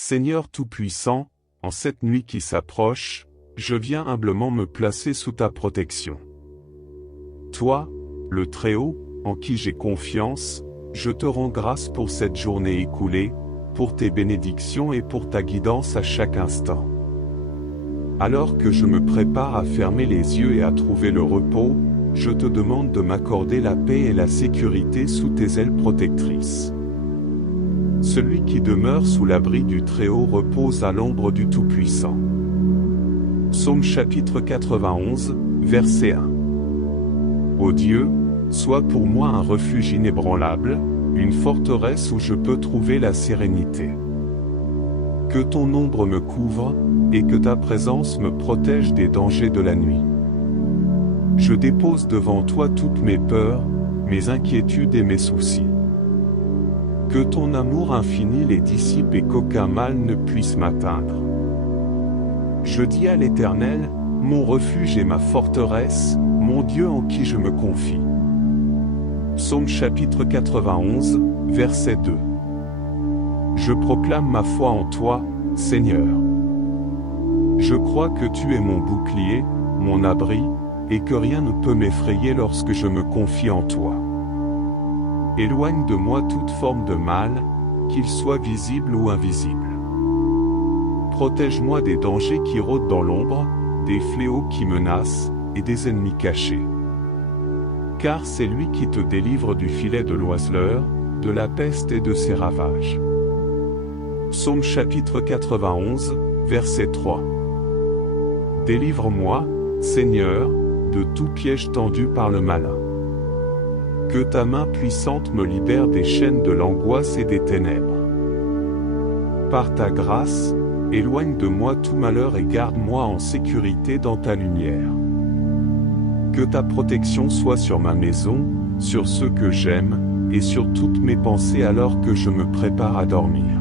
Seigneur Tout-Puissant, en cette nuit qui s'approche, je viens humblement me placer sous ta protection. Toi, le Très-Haut, en qui j'ai confiance, je te rends grâce pour cette journée écoulée, pour tes bénédictions et pour ta guidance à chaque instant. Alors que je me prépare à fermer les yeux et à trouver le repos, je te demande de m'accorder la paix et la sécurité sous tes ailes protectrices. Celui qui demeure sous l'abri du Très-Haut repose à l'ombre du Tout-Puissant. Psaume chapitre 91, verset 1. Ô Dieu, sois pour moi un refuge inébranlable, une forteresse où je peux trouver la sérénité. Que ton ombre me couvre, et que ta présence me protège des dangers de la nuit. Je dépose devant toi toutes mes peurs, mes inquiétudes et mes soucis. Que ton amour infini les dissipe et qu'aucun mal ne puisse m'atteindre. Je dis à l'Éternel, mon refuge et ma forteresse, mon Dieu en qui je me confie. Psaume chapitre 91, verset 2. Je proclame ma foi en toi, Seigneur. Je crois que tu es mon bouclier, mon abri, et que rien ne peut m'effrayer lorsque je me confie en toi. Éloigne de moi toute forme de mal, qu'il soit visible ou invisible. Protège-moi des dangers qui rôdent dans l'ombre, des fléaux qui menacent, et des ennemis cachés. Car c'est lui qui te délivre du filet de l'oiseleur, de la peste et de ses ravages. Psaume chapitre 91, verset 3. Délivre-moi, Seigneur, de tout piège tendu par le malin. Que ta main puissante me libère des chaînes de l'angoisse et des ténèbres. Par ta grâce, éloigne de moi tout malheur et garde-moi en sécurité dans ta lumière. Que ta protection soit sur ma maison, sur ceux que j'aime, et sur toutes mes pensées alors que je me prépare à dormir.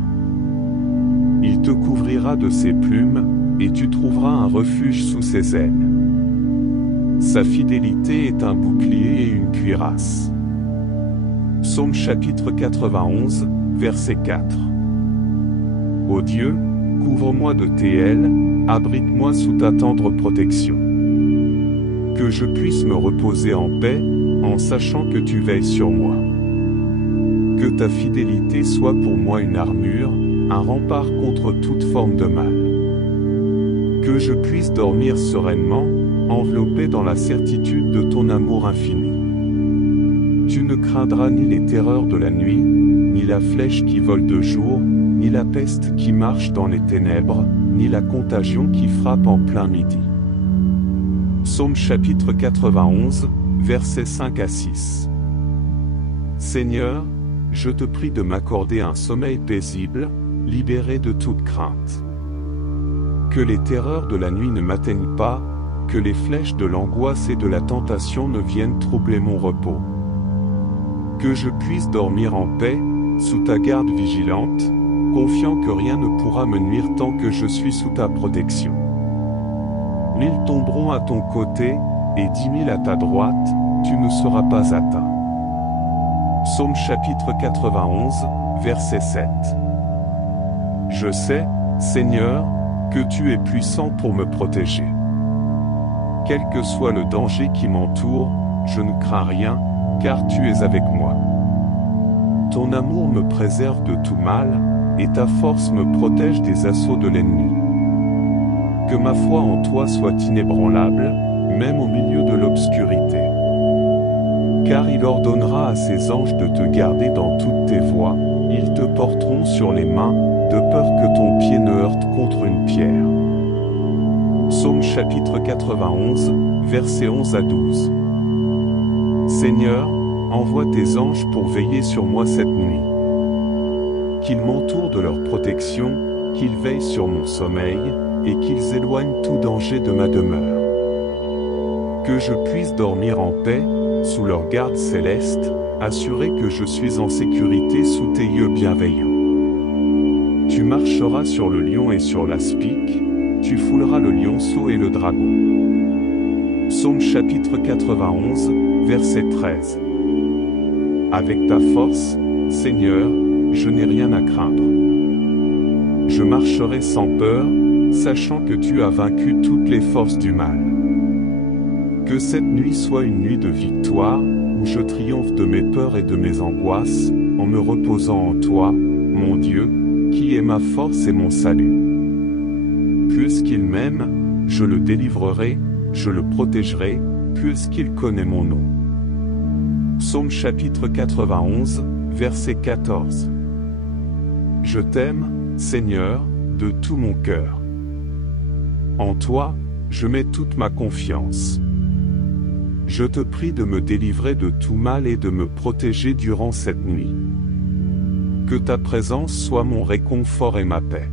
Il te couvrira de ses plumes, et tu trouveras un refuge sous ses ailes. Sa fidélité est un bouclier et une cuirasse. Psaume chapitre 91, verset 4. Ô Dieu, couvre-moi de tes ailes, abrite-moi sous ta tendre protection. Que je puisse me reposer en paix, en sachant que tu veilles sur moi. Que ta fidélité soit pour moi une armure, un rempart contre toute forme de mal. Que je puisse dormir sereinement, enveloppé dans la certitude de ton amour infini. Tu ne craindras ni les terreurs de la nuit, ni la flèche qui vole de jour, ni la peste qui marche dans les ténèbres, ni la contagion qui frappe en plein midi. Psaume chapitre 91, versets 5 à 6. Seigneur, je te prie de m'accorder un sommeil paisible, libéré de toute crainte. Que les terreurs de la nuit ne m'atteignent pas, que les flèches de l'angoisse et de la tentation ne viennent troubler mon repos. Que je puisse dormir en paix, sous ta garde vigilante, confiant que rien ne pourra me nuire tant que je suis sous ta protection. 1000 tomberont à ton côté, et 10 000 à ta droite, tu ne seras pas atteint. Psaume chapitre 91, verset 7. Je sais, Seigneur, que tu es puissant pour me protéger. Quel que soit le danger qui m'entoure, je ne crains rien, car tu es avec moi. Ton amour me préserve de tout mal, et ta force me protège des assauts de l'ennemi. Que ma foi en toi soit inébranlable, même au milieu de l'obscurité. Car il ordonnera à ses anges de te garder dans toutes tes voies, ils te porteront sur les mains, de peur que ton pied ne heurte contre une pierre. Psaume chapitre 91, versets 11 à 12. Seigneur, envoie tes anges pour veiller sur moi cette nuit. Qu'ils m'entourent de leur protection, qu'ils veillent sur mon sommeil, et qu'ils éloignent tout danger de ma demeure. Que je puisse dormir en paix, sous leur garde céleste, assuré que je suis en sécurité sous tes yeux bienveillants. Tu marcheras sur le lion et sur l'aspic, tu fouleras le lionceau et le dragon. Psaume chapitre 91, verset 13. Avec ta force, Seigneur, je n'ai rien à craindre. je marcherai sans peur, sachant que tu as vaincu toutes les forces du mal. Que cette nuit soit une nuit de victoire, où je triomphe de mes peurs et de mes angoisses, en me reposant en toi, mon Dieu, qui est ma force et mon salut. Puisqu'il m'aime, je le délivrerai, je le protégerai, puisqu'il connaît mon nom. Psaume chapitre 91, verset 14. Je t'aime, Seigneur, de tout mon cœur. En toi, je mets toute ma confiance. Je te prie de me délivrer de tout mal et de me protéger durant cette nuit. Que ta présence soit mon réconfort et ma paix.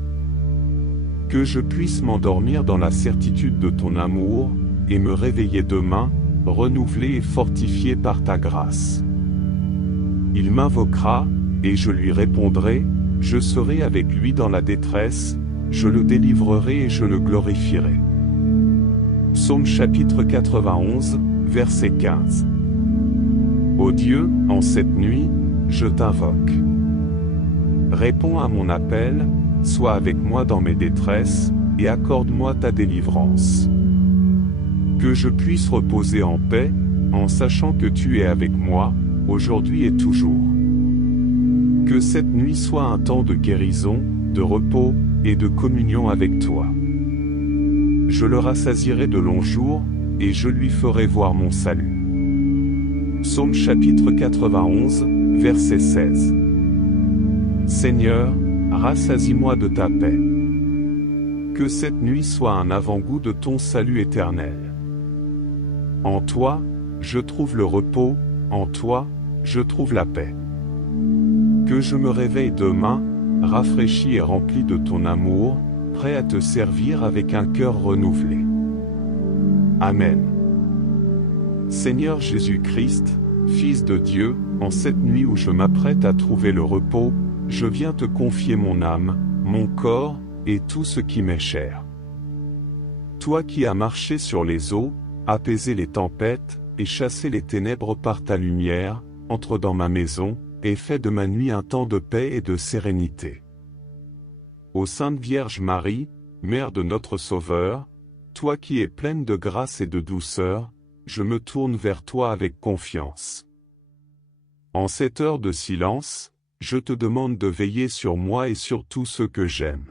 Que je puisse m'endormir dans la certitude de ton amour, et me réveiller demain, renouvelé et fortifié par ta grâce. Il m'invoquera, et je lui répondrai, je serai avec lui dans la détresse, je le délivrerai et je le glorifierai. Psaume chapitre 91, verset 15. Ô Dieu, en cette nuit, je t'invoque. Réponds à mon appel, sois avec moi dans mes détresses, et accorde-moi ta délivrance. Que je puisse reposer en paix, en sachant que tu es avec moi, aujourd'hui et toujours. Que cette nuit soit un temps de guérison, de repos, et de communion avec toi. Je le rassasierai de longs jours, et je lui ferai voir mon salut. Psaume chapitre 91, verset 16. Seigneur, rassasie-moi de ta paix. Que cette nuit soit un avant-goût de ton salut éternel. En toi, je trouve le repos, en toi, je trouve la paix. Que je me réveille demain, rafraîchi et rempli de ton amour, prêt à te servir avec un cœur renouvelé. Amen. Seigneur Jésus-Christ, Fils de Dieu, en cette nuit où je m'apprête à trouver le repos, je viens te confier mon âme, mon corps, et tout ce qui m'est cher. Toi qui as marché sur les eaux, apaisé les tempêtes, et chassé les ténèbres par ta lumière, entre dans ma maison, et fais de ma nuit un temps de paix et de sérénité. Ô Sainte Vierge Marie, Mère de notre Sauveur, toi qui es pleine de grâce et de douceur, je me tourne vers toi avec confiance. En cette heure de silence, je te demande de veiller sur moi et sur tous ceux que j'aime.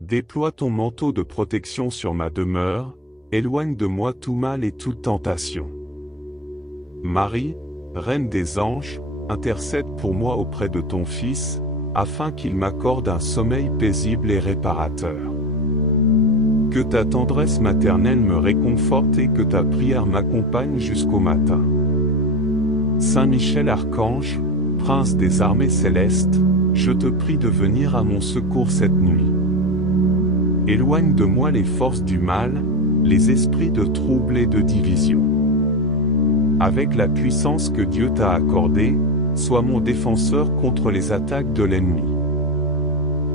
Déploie ton manteau de protection sur ma demeure, éloigne de moi tout mal et toute tentation. Marie, Reine des anges, intercède pour moi auprès de ton Fils, afin qu'il m'accorde un sommeil paisible et réparateur. Que ta tendresse maternelle me réconforte et que ta prière m'accompagne jusqu'au matin. Saint Michel Archange, Prince des armées célestes, je te prie de venir à mon secours cette nuit. Éloigne de moi les forces du mal, les esprits de trouble et de division. Avec la puissance que Dieu t'a accordée, sois mon défenseur contre les attaques de l'ennemi.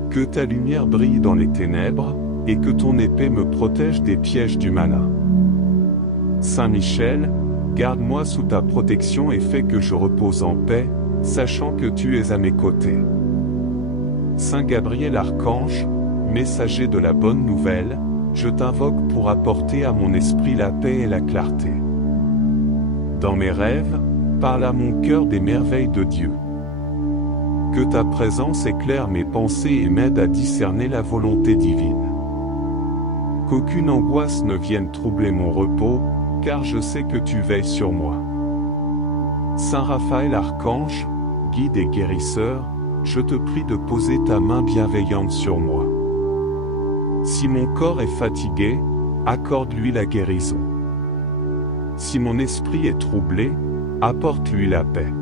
Que ta lumière brille dans les ténèbres, et que ton épée me protège des pièges du malin. Saint Michel, garde-moi sous ta protection et fais que je repose en paix, sachant que tu es à mes côtés. Saint Gabriel Archange, messager de la bonne nouvelle, je t'invoque pour apporter à mon esprit la paix et la clarté. Dans mes rêves, parle à mon cœur des merveilles de Dieu. Que ta présence éclaire mes pensées et m'aide à discerner la volonté divine. Qu'aucune angoisse ne vienne troubler mon repos, car je sais que tu veilles sur moi. Saint Raphaël Archange, guide et guérisseur, je te prie de poser ta main bienveillante sur moi. Si mon corps est fatigué, accorde-lui la guérison. Si mon esprit est troublé, apporte-lui la paix.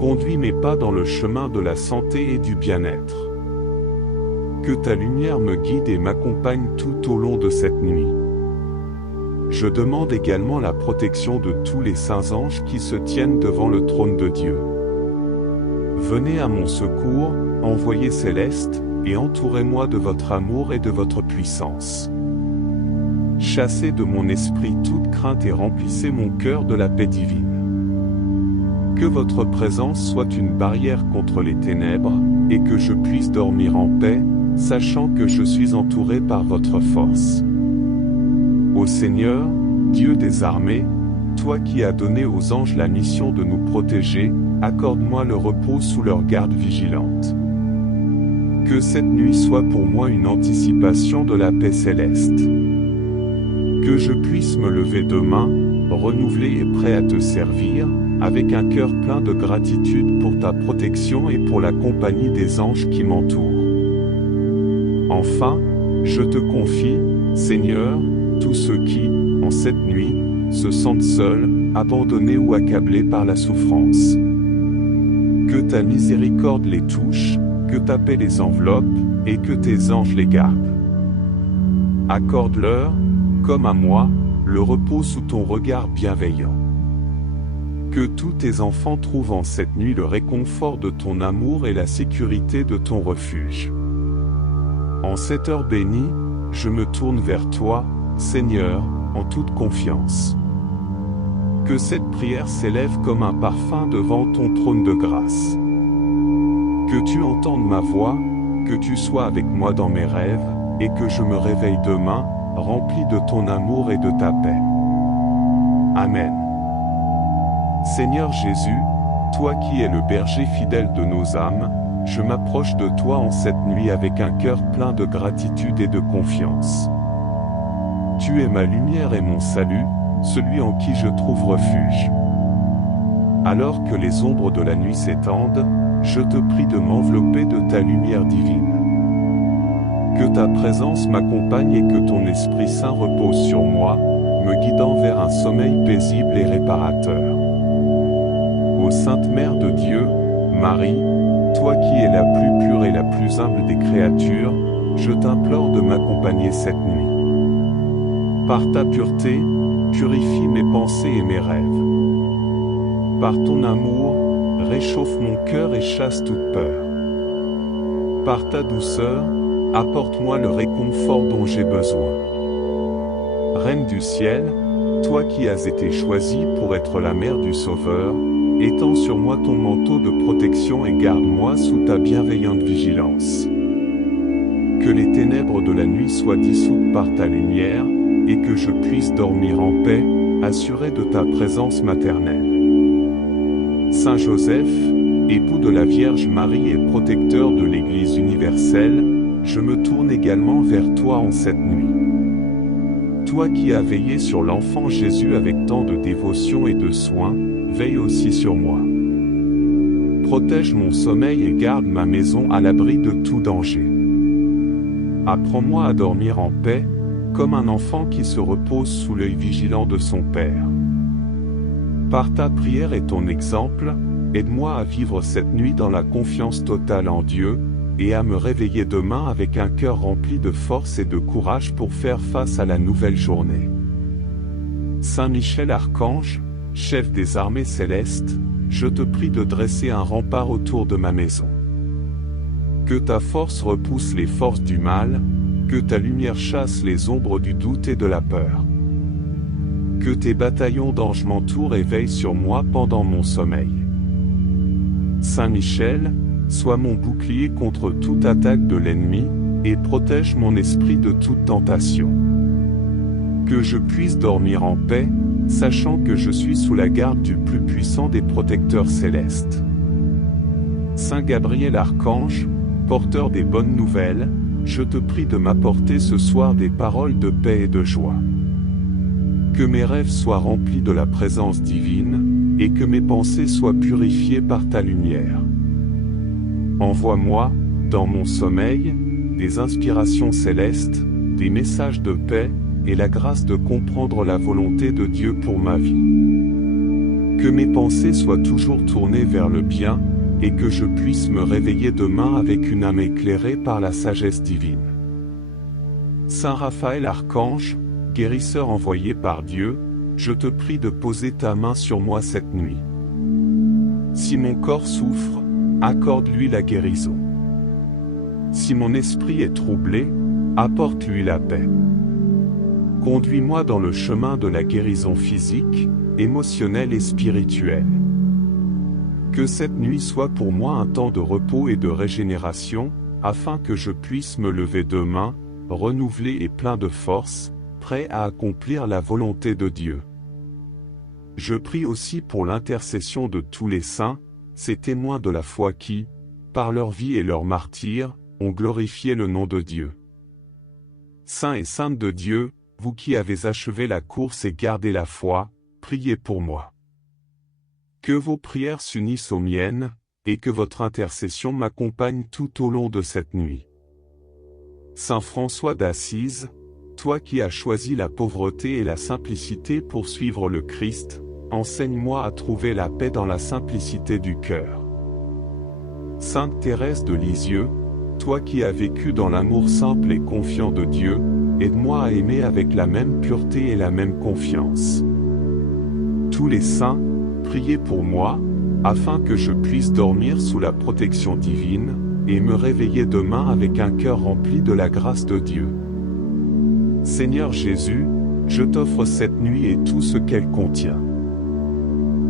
Conduis mes pas dans le chemin de la santé et du bien-être. Que ta lumière me guide et m'accompagne tout au long de cette nuit. Je demande également la protection de tous les saints anges qui se tiennent devant le trône de Dieu. Venez à mon secours, envoyés célestes, et entourez-moi de votre amour et de votre puissance. Chassez de mon esprit toute crainte et remplissez mon cœur de la paix divine. Que votre présence soit une barrière contre les ténèbres, et que je puisse dormir en paix, sachant que je suis entouré par votre force. Ô Seigneur, Dieu des armées, toi qui as donné aux anges la mission de nous protéger, accorde-moi le repos sous leur garde vigilante. Que cette nuit soit pour moi une anticipation de la paix céleste. Que je puisse me lever demain, renouvelé et prêt à te servir, avec un cœur plein de gratitude pour ta protection et pour la compagnie des anges qui m'entourent. Enfin, je te confie, Seigneur, tous ceux qui, en cette nuit, se sentent seuls, abandonnés ou accablés par la souffrance. Que ta miséricorde les touche, que ta paix les enveloppe, et que tes anges les gardent. Accorde-leur, comme à moi, le repos sous ton regard bienveillant. Que tous tes enfants trouvent en cette nuit le réconfort de ton amour et la sécurité de ton refuge. En cette heure bénie, je me tourne vers toi, Seigneur, en toute confiance. Que cette prière s'élève comme un parfum devant ton trône de grâce. Que tu entendes ma voix, que tu sois avec moi dans mes rêves, et que je me réveille demain, rempli de ton amour et de ta paix. Amen. Seigneur Jésus, toi qui es le berger fidèle de nos âmes, je m'approche de toi en cette nuit avec un cœur plein de gratitude et de confiance. Tu es ma lumière et mon salut, celui en qui je trouve refuge. Alors que les ombres de la nuit s'étendent, je te prie de m'envelopper de ta lumière divine. Que ta présence m'accompagne et que ton Esprit Saint repose sur moi, me guidant vers un sommeil paisible et réparateur. Ô Sainte Mère de Dieu, Marie, toi qui es la plus pure et la plus humble des créatures, je t'implore de m'accompagner cette nuit. Par ta pureté, purifie mes pensées et mes rêves. Par ton amour, réchauffe mon cœur et chasse toute peur. Par ta douceur, apporte-moi le réconfort dont j'ai besoin. Reine du ciel, toi qui as été choisie pour être la mère du Sauveur, étends sur moi ton manteau de protection et garde-moi sous ta bienveillante vigilance. Que les ténèbres de la nuit soient dissoutes par ta lumière, et que je puisse dormir en paix, assuré de ta présence maternelle. Saint Joseph, époux de la Vierge Marie et protecteur de l'Église universelle, je me tourne également vers toi en cette nuit. Toi qui as veillé sur l'enfant Jésus avec tant de dévotion et de soin, veille aussi sur moi. Protège mon sommeil et garde ma maison à l'abri de tout danger. Apprends-moi à dormir en paix, comme un enfant qui se repose sous l'œil vigilant de son Père. Par ta prière et ton exemple, aide-moi à vivre cette nuit dans la confiance totale en Dieu, et à me réveiller demain avec un cœur rempli de force et de courage pour faire face à la nouvelle journée. Saint Michel Archange, chef des armées célestes, je te prie de dresser un rempart autour de ma maison. Que ta force repousse les forces du mal, que ta lumière chasse les ombres du doute et de la peur. Que tes bataillons d'anges m'entourent et veillent sur moi pendant mon sommeil. Saint Michel, sois mon bouclier contre toute attaque de l'ennemi, et protège mon esprit de toute tentation. Que je puisse dormir en paix, sachant que je suis sous la garde du plus puissant des protecteurs célestes. Saint Gabriel Archange, porteur des bonnes nouvelles, je te prie de m'apporter ce soir des paroles de paix et de joie. Que mes rêves soient remplis de la présence divine, et que mes pensées soient purifiées par ta lumière. Envoie-moi, dans mon sommeil, des inspirations célestes, des messages de paix, et la grâce de comprendre la volonté de Dieu pour ma vie. Que mes pensées soient toujours tournées vers le bien, et que je puisse me réveiller demain avec une âme éclairée par la sagesse divine. Saint Raphaël Archange, guérisseur envoyé par Dieu, je te prie de poser ta main sur moi cette nuit. Si mon corps souffre, accorde-lui la guérison. Si mon esprit est troublé, apporte-lui la paix. Conduis-moi dans le chemin de la guérison physique, émotionnelle et spirituelle. Que cette nuit soit pour moi un temps de repos et de régénération, afin que je puisse me lever demain, renouvelé et plein de force, prêt à accomplir la volonté de Dieu. Je prie aussi pour l'intercession de tous les saints, ces témoins de la foi qui, par leur vie et leur martyre, ont glorifié le nom de Dieu. Saints et saintes de Dieu, vous qui avez achevé la course et gardé la foi, priez pour moi. Que vos prières s'unissent aux miennes, et que votre intercession m'accompagne tout au long de cette nuit. Saint François d'Assise, toi qui as choisi la pauvreté et la simplicité pour suivre le Christ, enseigne-moi à trouver la paix dans la simplicité du cœur. Sainte Thérèse de Lisieux, toi qui as vécu dans l'amour simple et confiant de Dieu, aide-moi à aimer avec la même pureté et la même confiance. Tous les saints, priez pour moi, afin que je puisse dormir sous la protection divine, et me réveiller demain avec un cœur rempli de la grâce de Dieu. Seigneur Jésus, je t'offre cette nuit et tout ce qu'elle contient.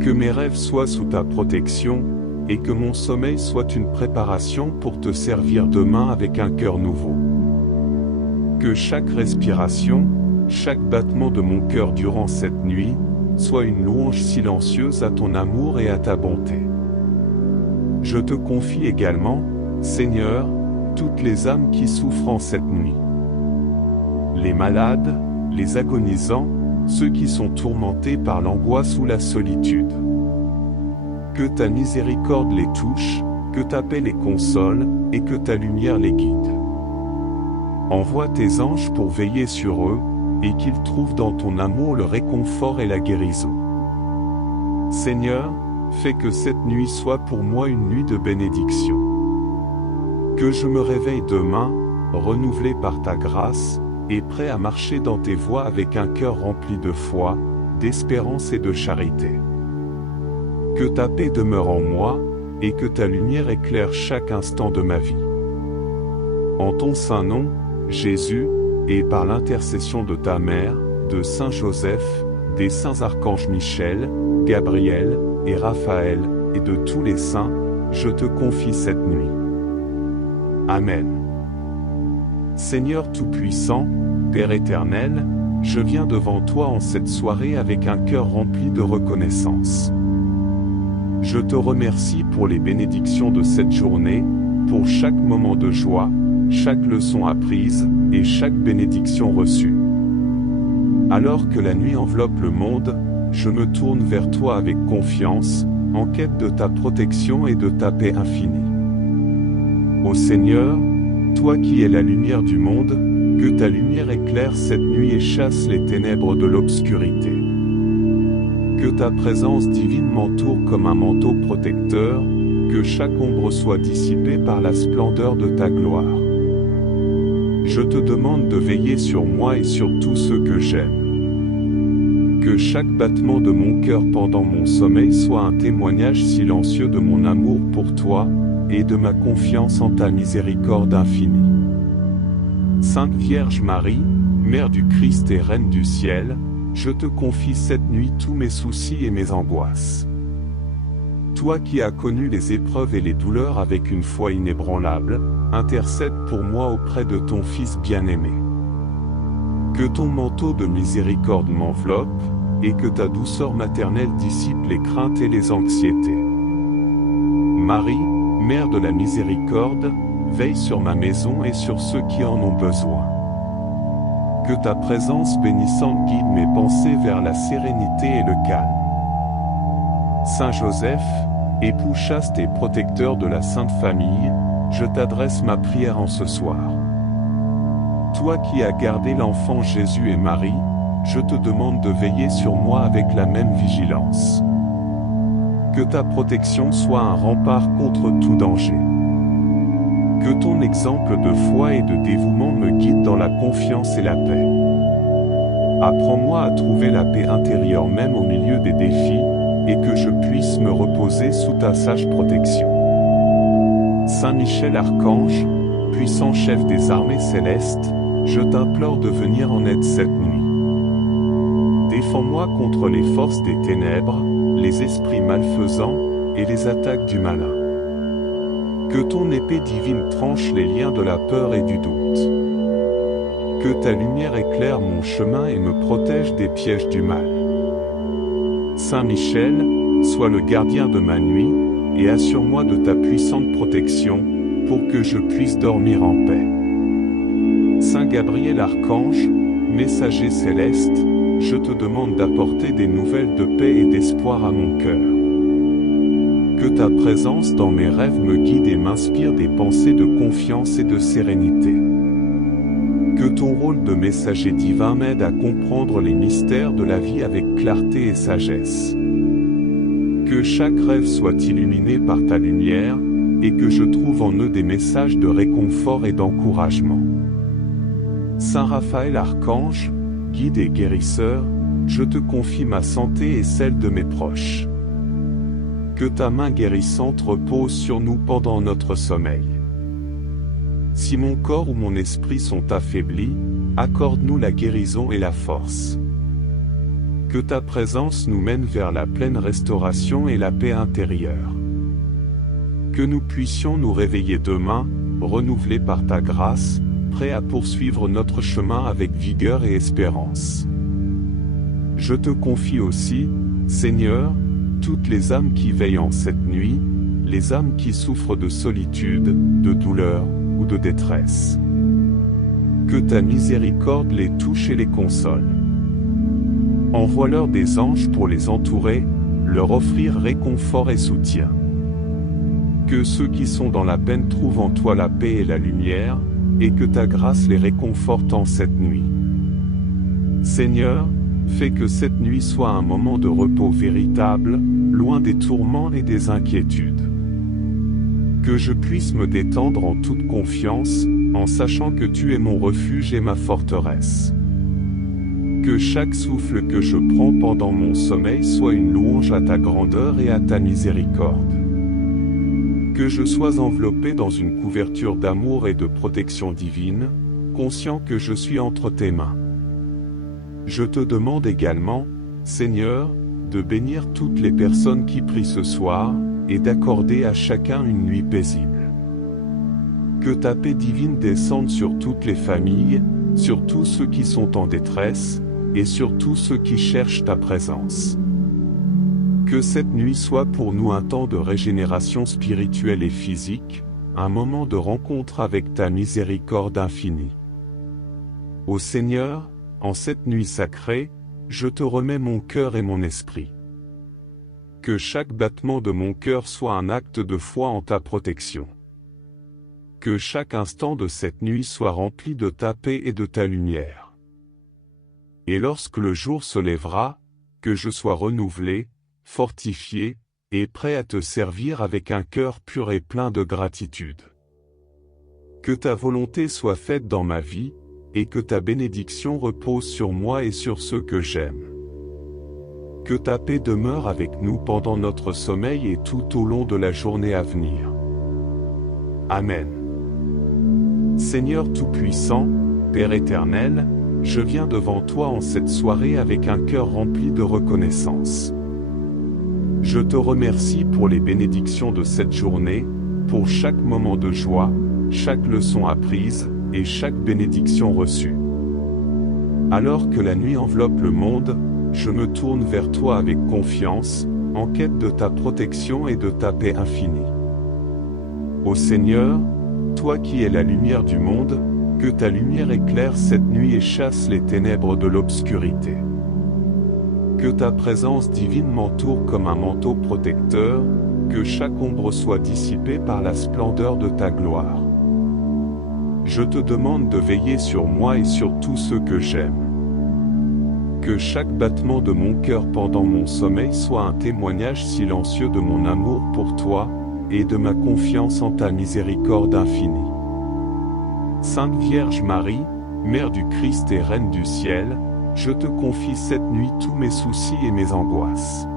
Que mes rêves soient sous ta protection, et que mon sommeil soit une préparation pour te servir demain avec un cœur nouveau. Que chaque respiration, chaque battement de mon cœur durant cette nuit, soit une louange silencieuse à ton amour et à ta bonté. Je te confie également, Seigneur, toutes les âmes qui souffrent en cette nuit. Les malades, les agonisants, ceux qui sont tourmentés par l'angoisse ou la solitude. Que ta miséricorde les touche, que ta paix les console, et que ta lumière les guide. Envoie tes anges pour veiller sur eux, et qu'ils trouvent dans ton amour le réconfort et la guérison. Seigneur, fais que cette nuit soit pour moi une nuit de bénédiction. Que je me réveille demain, renouvelé par ta grâce, et prêt à marcher dans tes voies avec un cœur rempli de foi, d'espérance et de charité. Que ta paix demeure en moi, et que ta lumière éclaire chaque instant de ma vie. En ton saint nom, Jésus, et par l'intercession de ta mère, de Saint Joseph, des saints archanges Michel, Gabriel, et Raphaël, et de tous les saints, je te confie cette nuit. Amen. Seigneur Tout-Puissant, Père éternel, je viens devant toi en cette soirée avec un cœur rempli de reconnaissance. Je te remercie pour les bénédictions de cette journée, pour chaque moment de joie, chaque leçon apprise, et chaque bénédiction reçue. Alors que la nuit enveloppe le monde, je me tourne vers toi avec confiance, en quête de ta protection et de ta paix infinie. Ô Seigneur, toi qui es la lumière du monde, que ta lumière éclaire cette nuit et chasse les ténèbres de l'obscurité. Que ta présence divine m'entoure comme un manteau protecteur, que chaque ombre soit dissipée par la splendeur de ta gloire. Je te demande de veiller sur moi et sur tous ceux que j'aime. Que chaque battement de mon cœur pendant mon sommeil soit un témoignage silencieux de mon amour pour toi, et de ma confiance en ta miséricorde infinie. Sainte Vierge Marie, Mère du Christ et Reine du ciel, je te confie cette nuit tous mes soucis et mes angoisses. Toi qui as connu les épreuves et les douleurs avec une foi inébranlable, intercède pour moi auprès de ton Fils bien-aimé. Que ton manteau de miséricorde m'enveloppe, et que ta douceur maternelle dissipe les craintes et les anxiétés. Marie, Mère de la miséricorde, veille sur ma maison et sur ceux qui en ont besoin. Que ta présence bénissante guide mes pensées vers la sérénité et le calme. Saint Joseph, époux chaste et protecteur de la Sainte Famille, je t'adresse ma prière en ce soir. Toi qui as gardé l'enfant Jésus et Marie, je te demande de veiller sur moi avec la même vigilance. Que ta protection soit un rempart contre tout danger. Que ton exemple de foi et de dévouement me guide dans la confiance et la paix. Apprends-moi à trouver la paix intérieure même au milieu des défis, et que je puisse me reposer sous ta sage protection. Saint Michel Archange, puissant chef des armées célestes, je t'implore de venir en aide cette nuit. Défends-moi contre les forces des ténèbres, les esprits malfaisants, et les attaques du malin. Que ton épée divine tranche les liens de la peur et du doute. Que ta lumière éclaire mon chemin et me protège des pièges du mal. Saint Michel, sois le gardien de ma nuit, et assure-moi de ta puissante protection, pour que je puisse dormir en paix. Saint Gabriel Archange, messager céleste, je te demande d'apporter des nouvelles de paix et d'espoir à mon cœur. Que ta présence dans mes rêves me guide et m'inspire des pensées de confiance et de sérénité. Que ton rôle de messager divin m'aide à comprendre les mystères de la vie avec clarté et sagesse. Que chaque rêve soit illuminé par ta lumière, et que je trouve en eux des messages de réconfort et d'encouragement. Saint Raphaël Archange, guide et guérisseur, je te confie ma santé et celle de mes proches. Que ta main guérissante repose sur nous pendant notre sommeil. Si mon corps ou mon esprit sont affaiblis, accorde-nous la guérison et la force. Que ta présence nous mène vers la pleine restauration et la paix intérieure. Que nous puissions nous réveiller demain, renouvelés par ta grâce, prêts à poursuivre notre chemin avec vigueur et espérance. Je te confie aussi, Seigneur, toutes les âmes qui veillent en cette nuit, les âmes qui souffrent de solitude, de douleur ou de détresse. Que ta miséricorde les touche et les console. Envoie-leur des anges pour les entourer, leur offrir réconfort et soutien. Que ceux qui sont dans la peine trouvent en toi la paix et la lumière, et que ta grâce les réconforte en cette nuit. Seigneur, fais que cette nuit soit un moment de repos véritable, loin des tourments et des inquiétudes. Que je puisse me détendre en toute confiance, en sachant que tu es mon refuge et ma forteresse. Que chaque souffle que je prends pendant mon sommeil soit une louange à ta grandeur et à ta miséricorde. Que je sois enveloppé dans une couverture d'amour et de protection divine, conscient que je suis entre tes mains. Je te demande également, Seigneur, de bénir toutes les personnes qui prient ce soir, et d'accorder à chacun une nuit paisible. Que ta paix divine descende sur toutes les familles, sur tous ceux qui sont en détresse, et sur tous ceux qui cherchent ta présence. Que cette nuit soit pour nous un temps de régénération spirituelle et physique, un moment de rencontre avec ta miséricorde infinie. Ô Seigneur, en cette nuit sacrée, je te remets mon cœur et mon esprit. Que chaque battement de mon cœur soit un acte de foi en ta protection. Que chaque instant de cette nuit soit rempli de ta paix et de ta lumière. Et lorsque le jour se lèvera, que je sois renouvelé, fortifié, et prêt à te servir avec un cœur pur et plein de gratitude. Que ta volonté soit faite dans ma vie, et que ta bénédiction repose sur moi et sur ceux que j'aime. Que ta paix demeure avec nous pendant notre sommeil et tout au long de la journée à venir. Amen. Seigneur Tout-Puissant, Père éternel, je viens devant toi en cette soirée avec un cœur rempli de reconnaissance. Je te remercie pour les bénédictions de cette journée, pour chaque moment de joie, chaque leçon apprise, et chaque bénédiction reçue. Alors que la nuit enveloppe le monde, je me tourne vers toi avec confiance, en quête de ta protection et de ta paix infinie. Ô Seigneur, toi qui es la lumière du monde, que ta lumière éclaire cette nuit et chasse les ténèbres de l'obscurité. Que ta présence divine m'entoure comme un manteau protecteur, que chaque ombre soit dissipée par la splendeur de ta gloire. Je te demande de veiller sur moi et sur tous ceux que j'aime. Que chaque battement de mon cœur pendant mon sommeil soit un témoignage silencieux de mon amour pour toi, et de ma confiance en ta miséricorde infinie. Sainte Vierge Marie, Mère du Christ et Reine du ciel, je te confie cette nuit tous mes soucis et mes angoisses.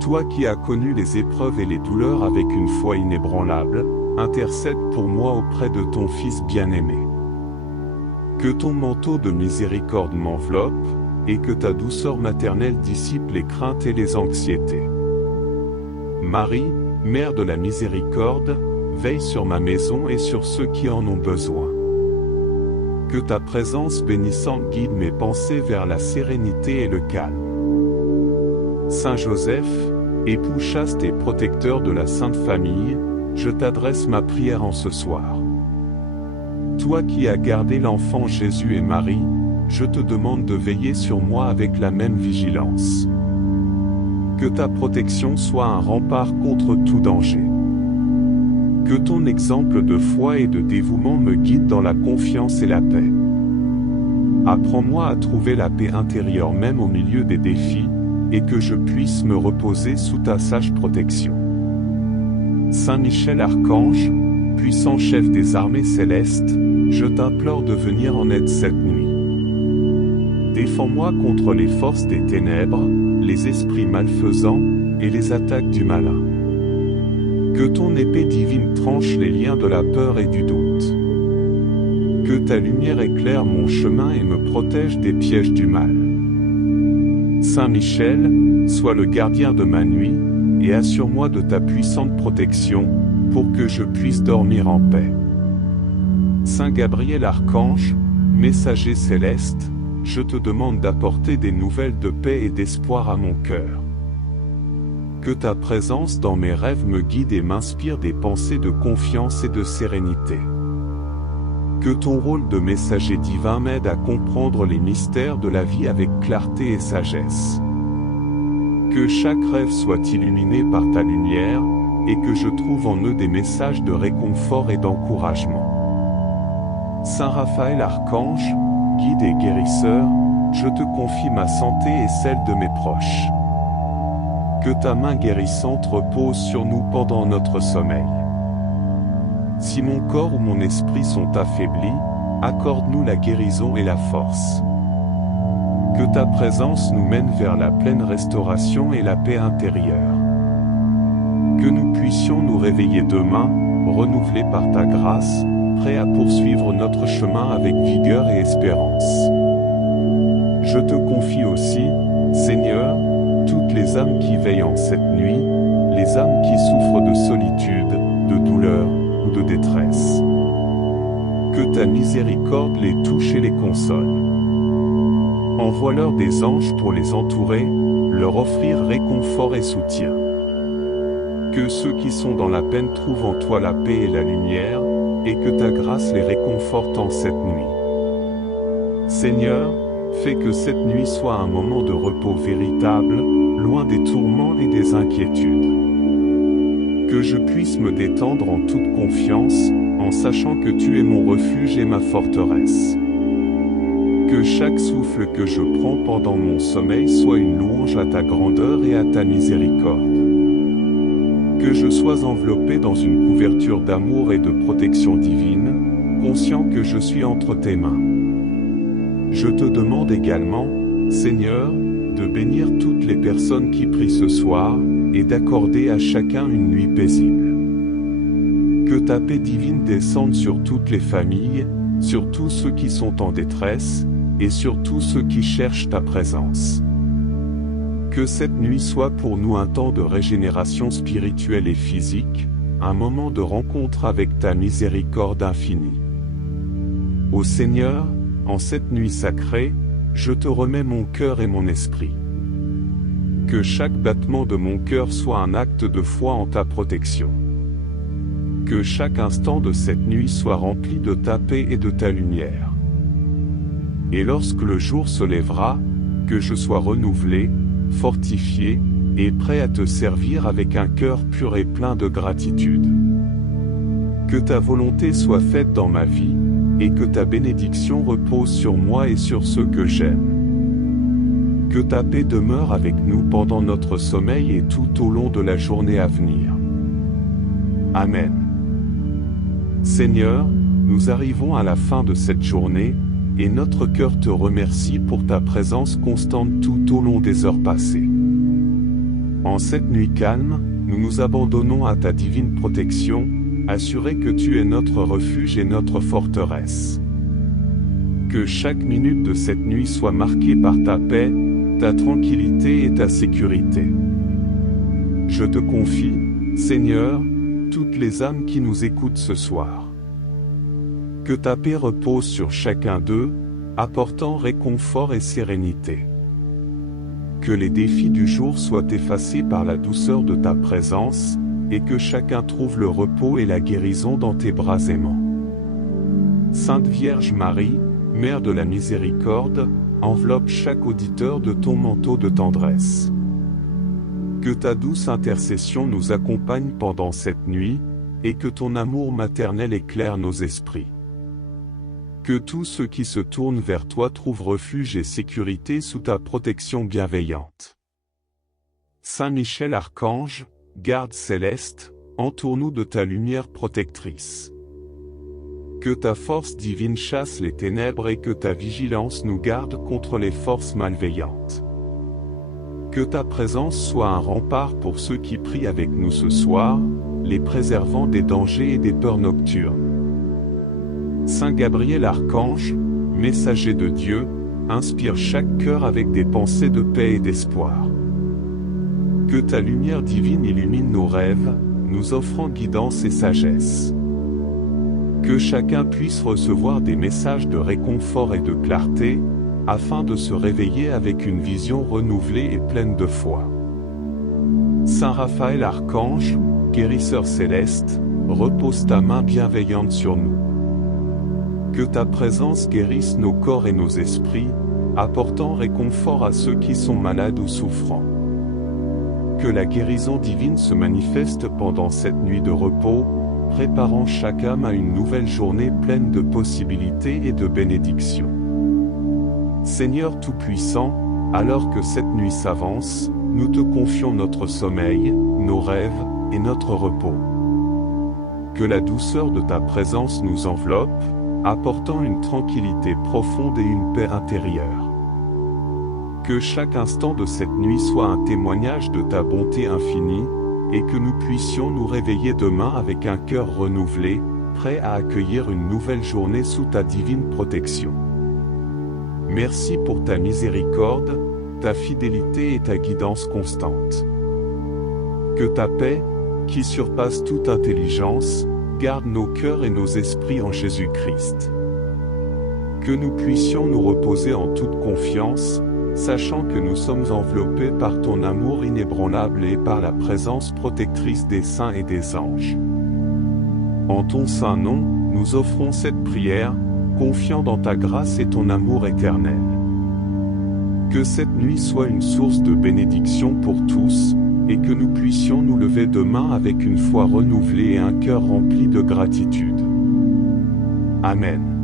Toi qui as connu les épreuves et les douleurs avec une foi inébranlable, intercède pour moi auprès de ton Fils bien-aimé. Que ton manteau de miséricorde m'enveloppe, et que ta douceur maternelle dissipe les craintes et les anxiétés. Marie, Mère de la miséricorde, veille sur ma maison et sur ceux qui en ont besoin. Que ta présence bénissante guide mes pensées vers la sérénité et le calme. Saint Joseph, époux chaste et protecteur de la Sainte Famille, je t'adresse ma prière en ce soir. Toi qui as gardé l'enfant Jésus et Marie, je te demande de veiller sur moi avec la même vigilance. Que ta protection soit un rempart contre tout danger. Que ton exemple de foi et de dévouement me guide dans la confiance et la paix. Apprends-moi à trouver la paix intérieure même au milieu des défis, et que je puisse me reposer sous ta sage protection. Saint Michel Archange, puissant chef des armées célestes, je t'implore de venir en aide cette nuit. Défends-moi contre les forces des ténèbres, les esprits malfaisants, et les attaques du malin. Que ton épée divine tranche les liens de la peur et du doute. Que ta lumière éclaire mon chemin et me protège des pièges du mal. Saint Michel, sois le gardien de ma nuit, et assure-moi de ta puissante protection, pour que je puisse dormir en paix. Saint Gabriel Archange, messager céleste, je te demande d'apporter des nouvelles de paix et d'espoir à mon cœur. Que ta présence dans mes rêves me guide et m'inspire des pensées de confiance et de sérénité. Que ton rôle de messager divin m'aide à comprendre les mystères de la vie avec clarté et sagesse. Que chaque rêve soit illuminé par ta lumière, et que je trouve en eux des messages de réconfort et d'encouragement. Saint Raphaël Archange, guide et guérisseur, je te confie ma santé et celle de mes proches. Que ta main guérissante repose sur nous pendant notre sommeil. Si mon corps ou mon esprit sont affaiblis, accorde-nous la guérison et la force. Que ta présence nous mène vers la pleine restauration et la paix intérieure. Que nous puissions nous réveiller demain, renouvelés par ta grâce, prêts à poursuivre notre chemin avec vigueur et espérance. Je te confie aussi, Seigneur, toutes les âmes qui veillent en cette nuit, les âmes qui souffrent de solitude, de douleur ou de détresse. Que ta miséricorde les touche et les console. Envoie-leur des anges pour les entourer, leur offrir réconfort et soutien. Que ceux qui sont dans la peine trouvent en toi la paix et la lumière, et que ta grâce les réconforte en cette nuit. Seigneur, fais que cette nuit soit un moment de repos véritable, loin des tourments et des inquiétudes. Que je puisse me détendre en toute confiance, en sachant que tu es mon refuge et ma forteresse. Que chaque souffle que je prends pendant mon sommeil soit une louange à ta grandeur et à ta miséricorde. Que je sois enveloppé dans une couverture d'amour et de protection divine, conscient que je suis entre tes mains. Je te demande également, Seigneur, de bénir toutes les personnes qui prient ce soir, et d'accorder à chacun une nuit paisible. Que ta paix divine descende sur toutes les familles, sur tous ceux qui sont en détresse, et sur tous ceux qui cherchent ta présence. Que cette nuit soit pour nous un temps de régénération spirituelle et physique, un moment de rencontre avec ta miséricorde infinie. Ô Seigneur, en cette nuit sacrée, je te remets mon cœur et mon esprit. Que chaque battement de mon cœur soit un acte de foi en ta protection. Que chaque instant de cette nuit soit rempli de ta paix et de ta lumière. Et lorsque le jour se lèvera, que je sois renouvelé, fortifié, et prêt à te servir avec un cœur pur et plein de gratitude. Que ta volonté soit faite dans ma vie, et que ta bénédiction repose sur moi et sur ceux que j'aime. Que ta paix demeure avec nous pendant notre sommeil et tout au long de la journée à venir. Amen. Seigneur, nous arrivons à la fin de cette journée, et notre cœur te remercie pour ta présence constante tout au long des heures passées. En cette nuit calme, nous nous abandonnons à ta divine protection, assurés que tu es notre refuge et notre forteresse. Que chaque minute de cette nuit soit marquée par ta paix, ta tranquillité et ta sécurité. je te confie, Seigneur, toutes les âmes qui nous écoutent ce soir. Que ta paix repose sur chacun d'eux, apportant réconfort et sérénité. Que les défis du jour soient effacés par la douceur de ta présence, et que chacun trouve le repos et la guérison dans tes bras aimants. Sainte Vierge Marie, Mère de la Miséricorde, enveloppe chaque auditeur de ton manteau de tendresse. Que ta douce intercession nous accompagne pendant cette nuit, et que ton amour maternel éclaire nos esprits. Que tous ceux qui se tournent vers toi trouvent refuge et sécurité sous ta protection bienveillante. Saint Michel Archange, garde céleste, entoure-nous de ta lumière protectrice. Que ta force divine chasse les ténèbres et que ta vigilance nous garde contre les forces malveillantes. Que ta présence soit un rempart pour ceux qui prient avec nous ce soir, les préservant des dangers et des peurs nocturnes. Saint Gabriel Archange, messager de Dieu, inspire chaque cœur avec des pensées de paix et d'espoir. Que ta lumière divine illumine nos rêves, nous offrant guidance et sagesse. Que chacun puisse recevoir des messages de réconfort et de clarté, afin de se réveiller avec une vision renouvelée et pleine de foi. Saint Raphaël Archange, guérisseur céleste, repose ta main bienveillante sur nous. Que ta présence guérisse nos corps et nos esprits, apportant réconfort à ceux qui sont malades ou souffrants. Que la guérison divine se manifeste pendant cette nuit de repos, préparant chaque âme à une nouvelle journée pleine de possibilités et de bénédictions. Seigneur Tout-Puissant, alors que cette nuit s'avance, nous te confions notre sommeil, nos rêves, et notre repos. Que la douceur de ta présence nous enveloppe, apportant une tranquillité profonde et une paix intérieure. Que chaque instant de cette nuit soit un témoignage de ta bonté infinie, et que nous puissions nous réveiller demain avec un cœur renouvelé, prêt à accueillir une nouvelle journée sous ta divine protection. Merci pour ta miséricorde, ta fidélité et ta guidance constante. Que ta paix, qui surpasse toute intelligence, garde nos cœurs et nos esprits en Jésus-Christ. Que nous puissions nous reposer en toute confiance, sachant que nous sommes enveloppés par ton amour inébranlable et par la présence protectrice des saints et des anges. En ton saint nom, nous offrons cette prière, confiant dans ta grâce et ton amour éternel. Que cette nuit soit une source de bénédiction pour tous, et que nous puissions nous lever demain avec une foi renouvelée et un cœur rempli de gratitude. Amen.